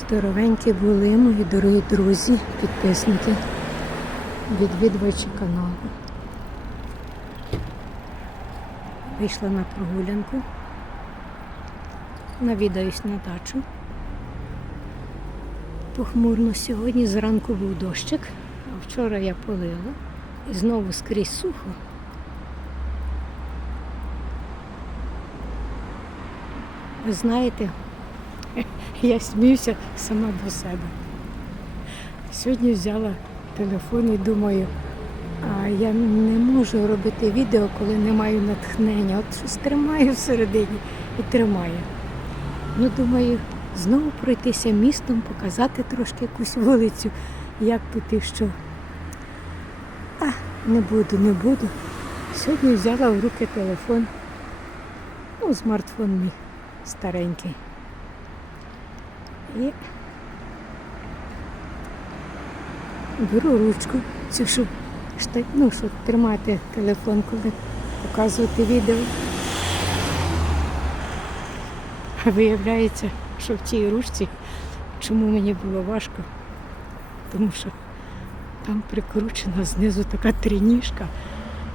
Здоровенькі були мої дорогі друзі, підписники, відвідувачі каналу. Вийшла на прогулянку, навідаюсь на дачу. Похмурно сьогодні зранку був дощик, а вчора я полила і знову скрізь сухо. Ви знаєте, я сміюся сама до себе. Сьогодні взяла телефон і думаю, а я не можу робити відео, коли не маю натхнення. От щось тримаю всередині і тримаю. Ну, думаю, знову пройтися містом, показати трошки якусь вулицю, як тут і що. А, не буду, не буду. Сьогодні взяла в руки телефон. Ну, смартфон мій старенький. І беру ручку, цю що, шта- ну, щоб тримати телефон, коли показувати відео. А виявляється, що в цій ручці, чому мені було важко, тому що там прикручена знизу така триніжка,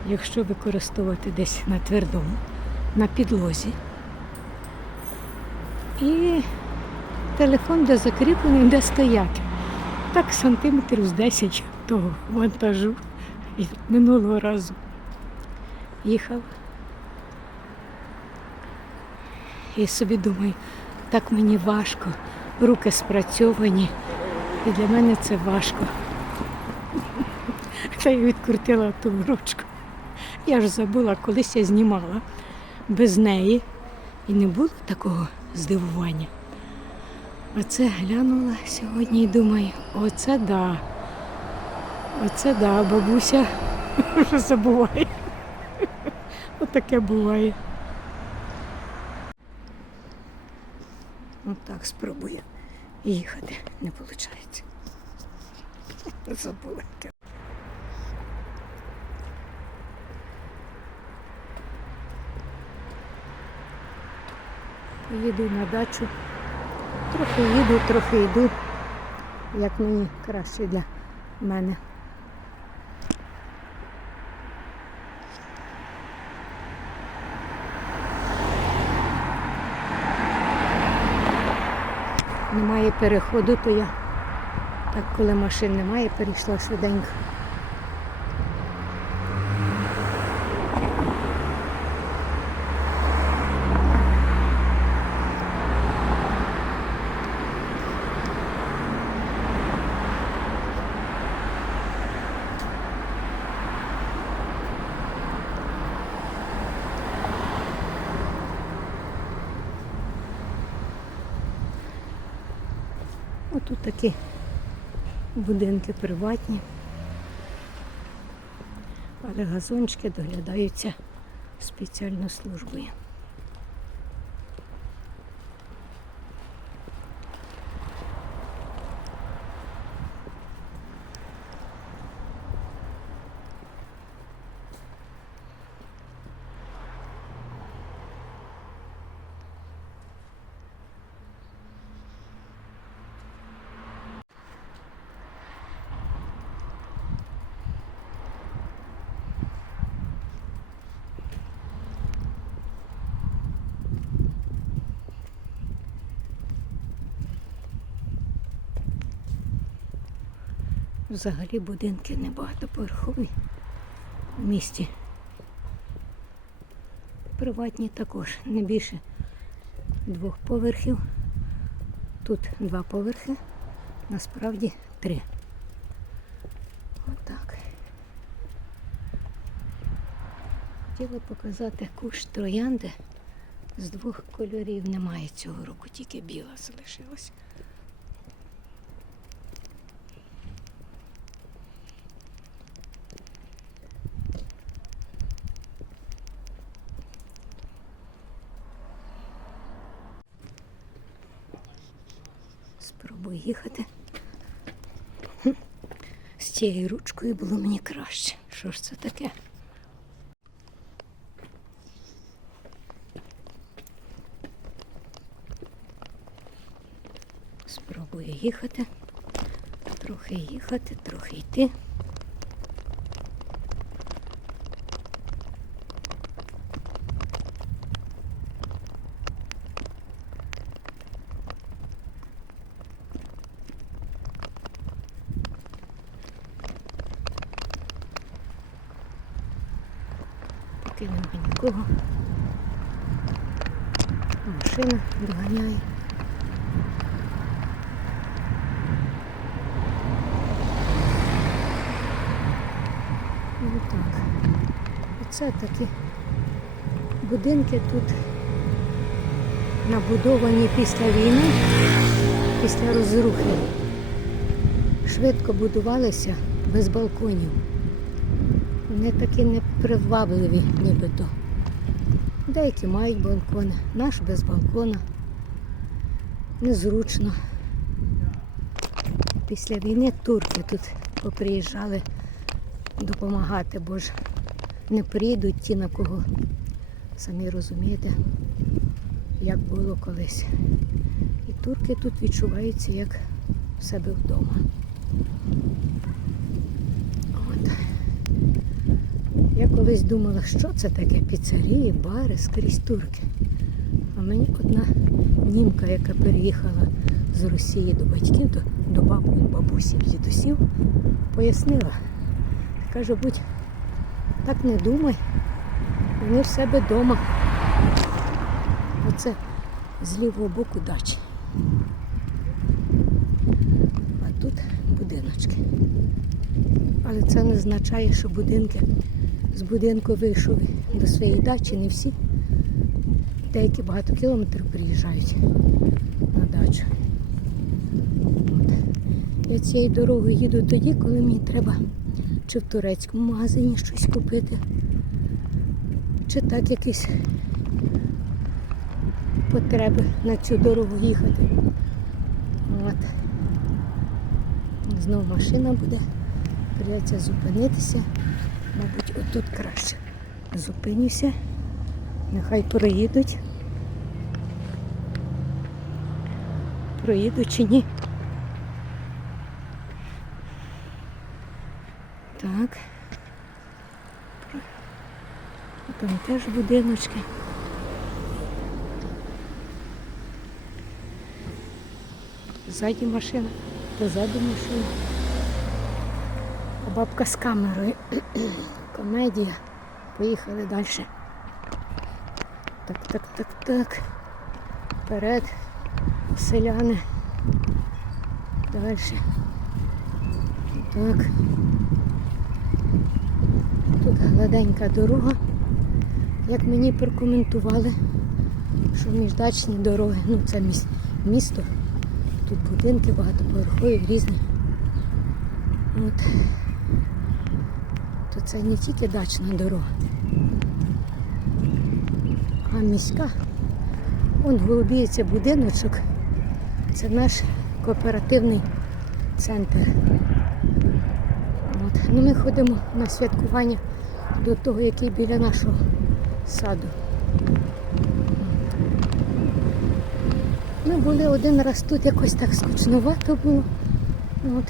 якщо використовувати десь на твердому, на підлозі. І телефон де закріплений, де стояти. Так сантиметрів з 10 того вантажу. І минулого разу їхав. І собі думаю, так мені важко, руки спрацьовані. І для мене це важко. Та я відкрутила ту ручку. Я ж забула, колись я знімала без неї. І не було такого здивування. Оце глянула сьогодні і думаю, оце да. Оце да, бабуся вже забуває. Отаке буває. Отак спробую їхати. Не виходить. Забула. Поїду на дачу. Трохи їду, трохи йду, як мені краще для мене. Немає переходу, то я так, коли машин немає, перейшла швиденько. Отут такі будинки приватні, але газончики доглядаються спеціальною службою. Взагалі будинки небагатоповерхові в місті. Приватні також не більше двох поверхів. Тут два поверхи, насправді три. Отак. Хотіла показати кущ троянди. З двох кольорів немає цього року, тільки біла залишилась. Спробую їхати. З цією ручкою було мені краще. Що ж це таке? Спробую їхати. Трохи їхати, трохи йти. Поки немає нікого. Машина доганяє. Ну так. Оце такі будинки тут набудовані після війни, після розрухи. Швидко будувалися без балконів. Вони такі непривабливі, нібито. Деякі мають балкони, наш без балкона. Незручно. Після війни турки тут поприїжджали допомагати, бо ж не приїдуть ті, на кого самі розумієте, як було колись. І турки тут відчуваються як в себе вдома. От. Я колись думала, що це таке піцерії, бари, скрізь турки. А мені одна німка, яка переїхала з Росії до батьків, до, до бабу, бабусів, дідусів, пояснила. Каже, будь так не думай, вони в себе вдома. Оце з лівого боку дачі. А тут будиночки. Але це не означає, що будинки з будинку вийшов до своєї дачі, не всі. Деякі багато кілометрів приїжджають на дачу. От. Я цією дорогою їду тоді, коли мені треба чи в турецькому магазині щось купити, чи так якісь потреби на цю дорогу їхати. От. Знову машина буде. Придеться зупинитися. Мабуть, отут краще. Зупинюся. Нехай проїдуть. Проїдуть чи ні. Так. Там теж будиночки. Ззаді машина, позаду машина. А бабка з камерою. Комедія. Поїхали далі. Так, так, так, так. Вперед. Селяни. Далі. Так. Тут гладенька дорога. Як мені прокоментували, що міждачні дороги, ну це місто, тут будинки багатоповерхові, різні. От. То це не тільки дачна дорога, а міська. Вон голубіється будиночок. Це наш кооперативний центр. От. Ну, ми ходимо на святкування до того, який біля нашого саду. Ми були один раз тут, якось так скучновато було. От.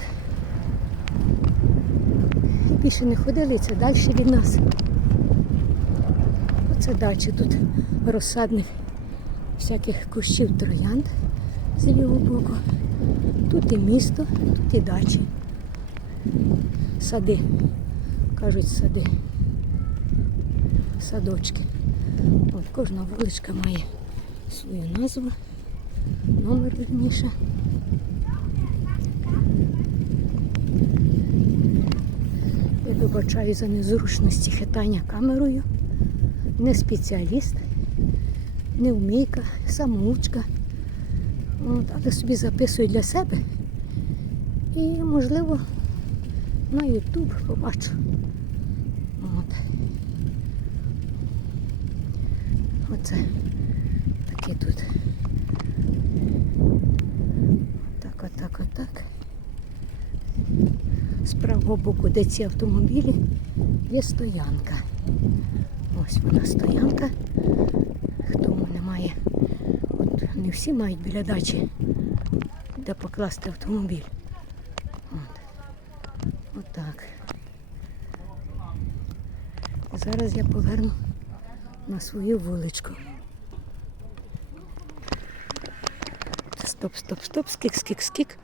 І більше не ходили, це далі від нас. Оце дачі тут розсадних всяких кущів троянд з лівого боку. Тут і місто, тут і дачі. Сади. Кажуть сади. Садочки. От кожна вуличка має свою назву, номер вірніше. Я вибачаю за незручності хитання камерою. Не спеціаліст, не вмійка, самоучка. От, але собі записую для себе. І, можливо, на YouTube побачу. От. Оце таке тут. Так, отак, отак. З правого боку, де ці автомобілі, є стоянка. Ось вона стоянка. Хто немає. От не всі мають біля дачі де покласти автомобіль. От. Отак. Зараз я поверну на свою вуличку. Стоп, стоп, стоп, скік, скік, скік.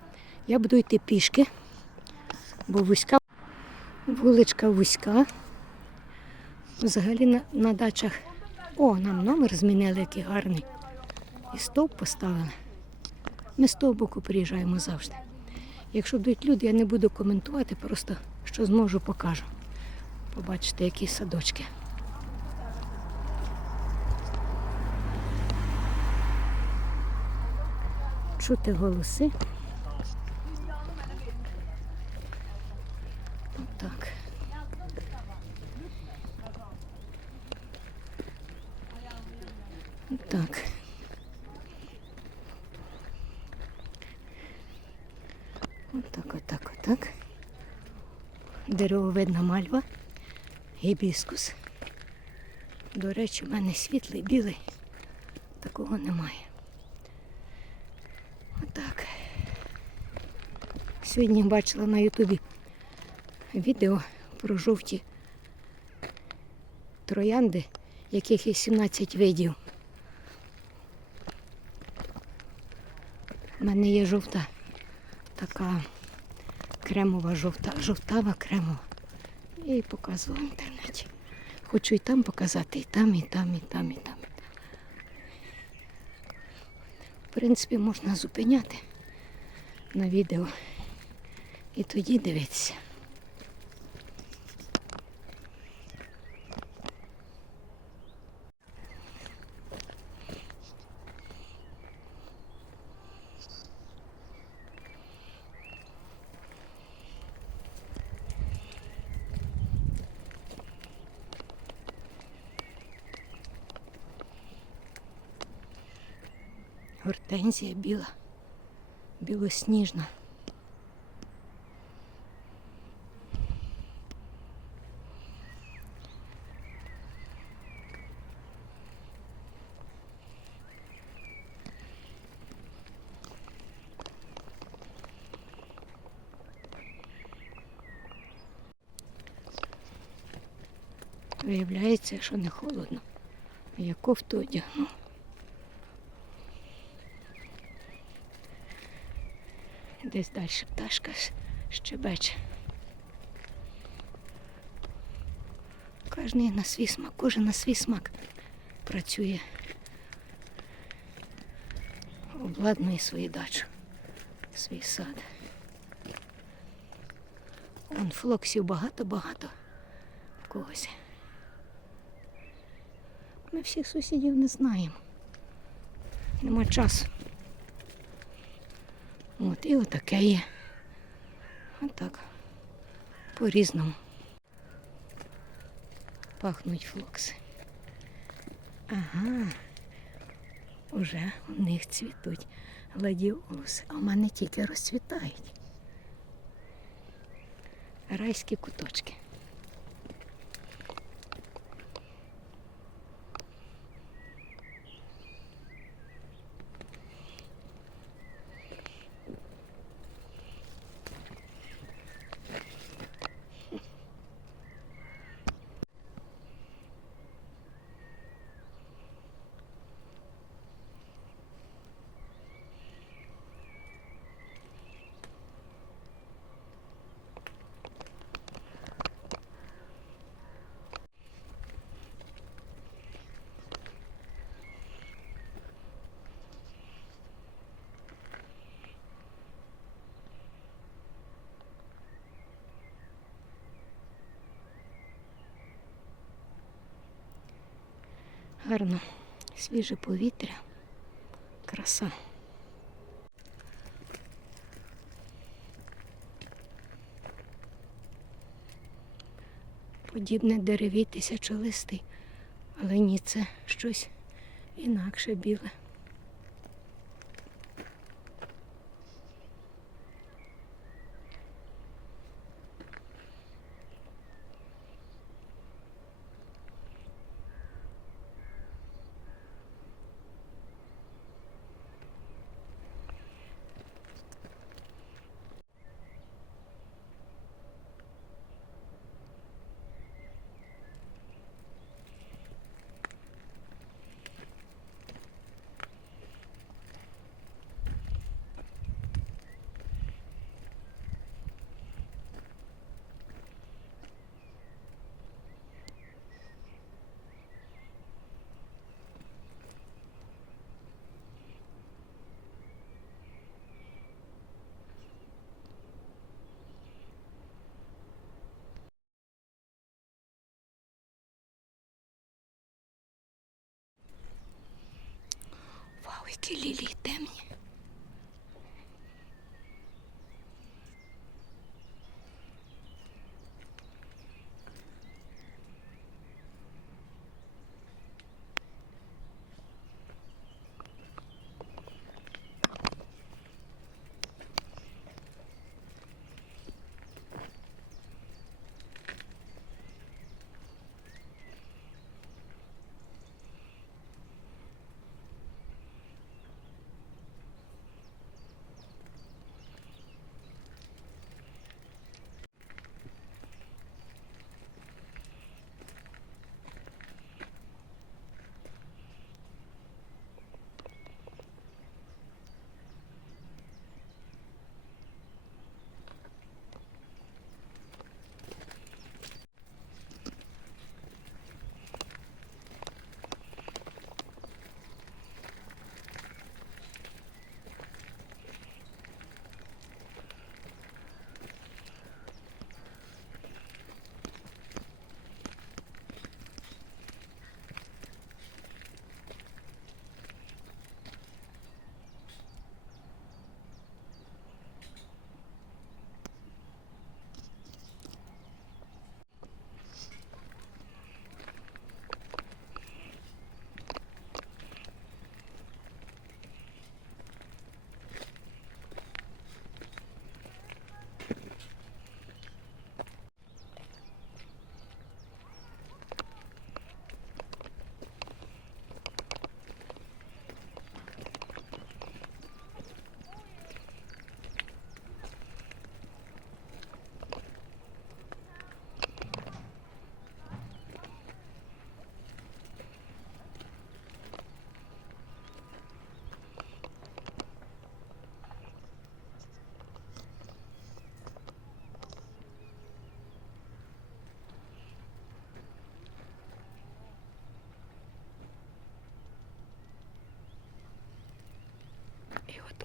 Я буду йти пішки, бо вузька вуличка вузька. Взагалі на, на дачах. О, нам номер змінили, який гарний. І стовп поставили. Ми з того боку приїжджаємо завжди. Якщо будуть люди, я не буду коментувати, просто що зможу, покажу. Побачите, які садочки. Чути голоси. Так. Так. Отак, отак, отак. Деревовидна мальва, гібіскус. До речі, в мене світлий, білий. Такого немає. Отак. Сьогодні бачила на Ютубі відео про жовті троянди, яких є 17 видів. У мене є жовта, така кремова жовта, жовтава кремова. Я її показувала в інтернеті. Хочу і там показати, і там, і там, і там, і там. В принципі, можна зупиняти на відео і тоді дивитися. Гортензія біла, білосніжна. Виявляється, що не холодно. Я кофту одягну. Десь далі пташка щебече. Кожен на свій смак, кожен на свій смак працює. Обладнує свою дачу, свій сад. Вон флоксів багато-багато в когось. Ми всіх сусідів не знаємо. Нема часу. От і отаке є. Отак. По-різному. Пахнуть флокси. Ага. Уже у них цвітуть гладіолуси, а в мене тільки розцвітають. Райські куточки. Гарно. Свіже повітря. Краса. Подібне дереві тисячолистий, але ні, це щось інакше біле. Такі лілії темні.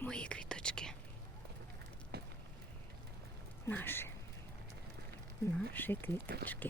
Мої квіточки. Наші. Наші квіточки.